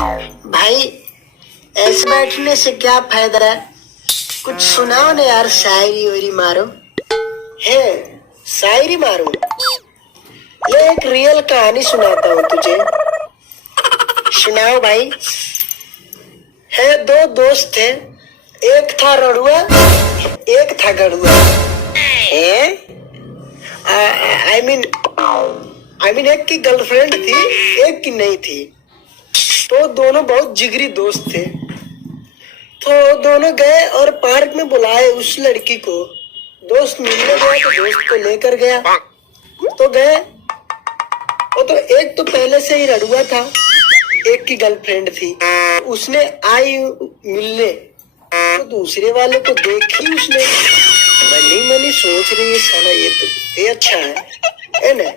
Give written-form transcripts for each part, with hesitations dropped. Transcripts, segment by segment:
भाई ऐसे बैठने से क्या फायदा है? कुछ सुनाओ ना यार, शायरी वायरी मारो। है शायरी मारो? ले एक रियल कहानी सुनाता हूँ तुझे, सुनाओ भाई। है दो दोस्त थे, एक था रड़ुआ एक था गड़ुआ। आई मीन एक की गर्लफ्रेंड थी, एक की नहीं थी। तो दोनों बहुत जिगरी दोस्त थे। तो दोनों गए और पार्क में बुलाए उस लड़की को। दोस्त मिलने गया तो दोस्त को लेकर गया। तो गए, वो तो एक तो पहले से ही रड़ुआ था, एक की गर्लफ्रेंड थी। उसने आई मिलने, तो दूसरे वाले को देखी उसने मनी मनी सोच रही है, साला ये अच्छा है ना।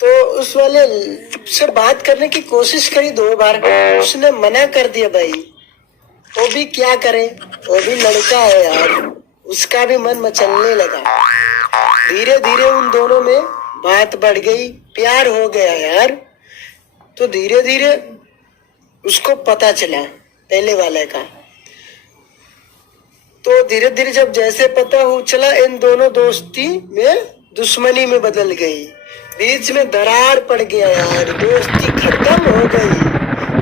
तो उस वाले से बात करने की कोशिश करी 2 बार, उसने मना कर दिया। भाई वो भी क्या करे, वो भी लड़का है यार, उसका भी मन मचलने लगा। धीरे धीरे उन दोनों में बात बढ़ गई, प्यार हो गया यार। तो धीरे धीरे उसको पता चला पहले वाले का। तो धीरे धीरे जब जैसे पता हो चला, इन दोनों दोस्ती में दुश्मनी में बदल गई। बीच में दरार पड़ गया यार, दोस्ती खत्म हो गई।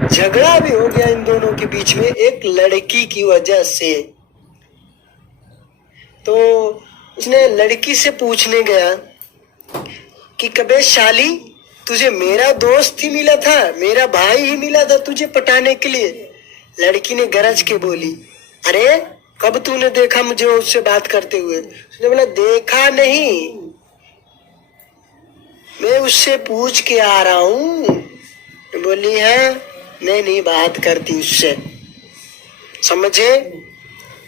झगड़ा भी हो गया इन दोनों के बीच में एक लड़की की वजह से। तो उसने लड़की से पूछने गया कि कबे शाली, तुझे मेरा दोस्त ही मिला था, मेरा भाई ही मिला था तुझे पटाने के लिए? लड़की ने गरज के बोली, अरे कब तूने देखा मुझे उससे बात करते हुए? उसने बोला, देखा नहीं, मैं उससे पूछ के आ रहा हूँ। बोली है, मैं नहीं बात करती उससे, समझे?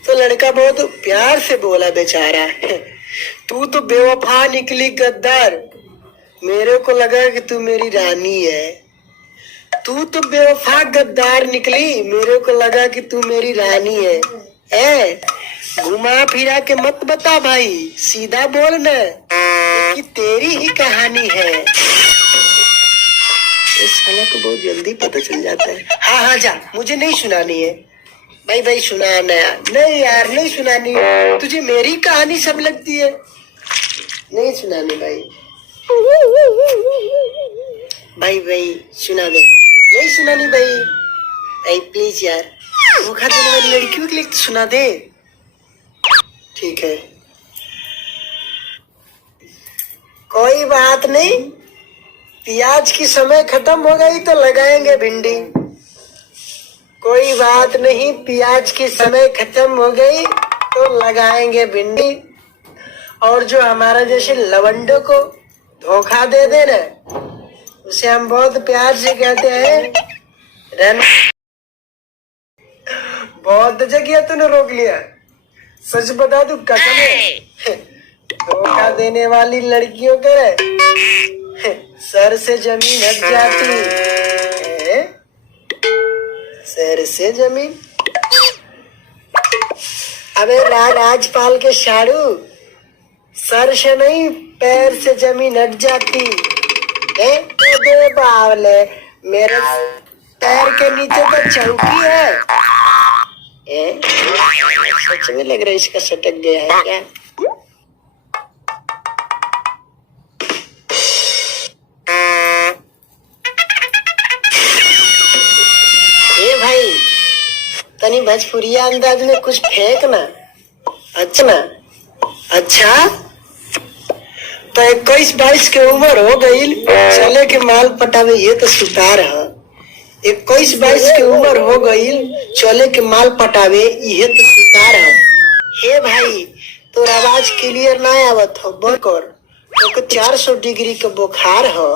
तो लड़का बहुत प्यार से बोला, बेचारा तू तो बेवफा निकली गद्दार, मेरे को लगा कि तू मेरी रानी है। तू तो बेवफा गद्दार निकली, मेरे को लगा कि तू मेरी रानी है। घुमा फिरा के मत बता भाई, सीधा बोल न कि तेरी ही कहानी है। इस साला को बहुत जल्दी पता चल जाता है। हाँ जा, मुझे नहीं सुनानी है भाई सुनाना यार। नहीं यार नहीं सुनानी है, तुझे मेरी कहानी सब लगती है। नहीं सुनानी भाई सुना दे। नहीं सुनानी भाई प्लीज यार, धोखा देने वाली लड़कियों के लिए तो सुना दे। ठीक है, कोई बात नहीं, प्याज की समय खत्म हो गई तो लगाएंगे भिंडी। कोई बात नहीं, प्याज की समय खत्म हो गई तो लगाएंगे भिंडी। और जो हमारा जैसे लवंडों को धोखा दे दे ना, उसे हम बहुत प्यार से कहते हैं रन। बहुत जगह तूने रोक लिया, सच बता तू कसम है। धोखा देने वाली लड़कियों के सर से जमीन हट जाती है, सर से जमीन। अबे राजपाल के शाड़ू, सर से नहीं पैर से जमीन हट जाती है। तो दे बावले, मेरे पैर के नीचे तो चौकी है। सच में लग रहा है इसका सटक गया है क्या? ए भाई, तनी भोजपुरिया अंदाज में कुछ फेंक ना। अच्छा तो 21-22 के उम्र हो गई, चले के माल पटावे ये तो सुतार है। 21-22 की उम्र हो गई, चले के माल पटावे ये तो सुतार है। हे भाई, तो आवाज क्लियर ना आवत हो, बकर तो 400 डिग्री के बुखार हो।